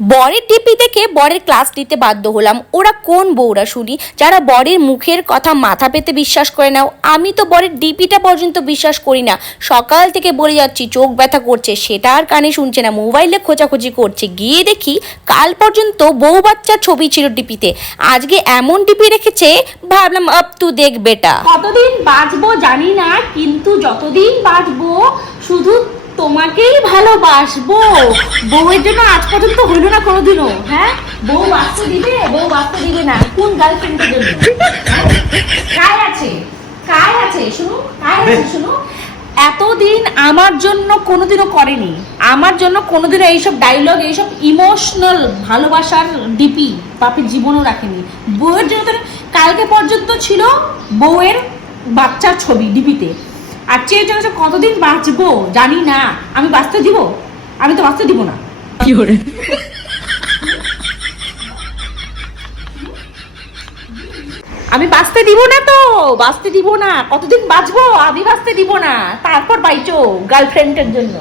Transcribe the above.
বরের ডিপি দেখে বরের ক্লাস নিতে বাধ্য হলাম। ওরা কোন বউরা শুনি যারা বরের মুখের কথা মাথা পেতে বিশ্বাস করে নাও? আমি তো বরের ডিপিটা পর্যন্ত বিশ্বাস করি না। সকাল থেকে বলে যাচ্ছি চোখ ব্যথা করছে, সেটা আর কানে শুনছে না, মোবাইলে খোঁচাখুচি করছে। গিয়ে দেখি কাল পর্যন্ত বউ বাচ্চার ছবি ছিল ডিপিতে, আজকে এমন ডিপি রেখেছে, ভাবলাম আপ তু দেখ বেটা। কতদিন বাঁচবো জানি না, কিন্তু যতদিন বাঁচবো শুধু তোমাকেই ভালোবাসবো। বউয়ের জন্য আজ পর্যন্ত হইল না কোনোদিনও। হ্যাঁ, বউ বাঁচতে দিবে, বউ বাঁচতে দিবে না, কোন গার্লফ্রেন্ডের জন্য? কায় আছে, কায় আছে শুনো, কায় আছে শুনো। এতদিন আমার জন্য কোনোদিনও করেনি, আমার জন্য কোনোদিনও এইসব ডায়লগ, এইসব ইমোশনাল ভালোবাসার ডিপি বাপের জীবনও রাখেনি। বউয়ের জন্য কালকে পর্যন্ত ছিল বউয়ের বাচ্চার ছবি ডিপিতে। আর চেয়ে চলেছে কতদিন বাঁচবো জানি না। আমি বাঁচতে দিব? আমি তো বাঁচতে দিব না। কি করে আমি বাঁচতে দিব না, তো বাঁচতে দিব না। কতদিন বাঁচবো? আমি বাঁচতে দিব না। তারপর বাইচো গার্লফ্রেন্ডের জন্য।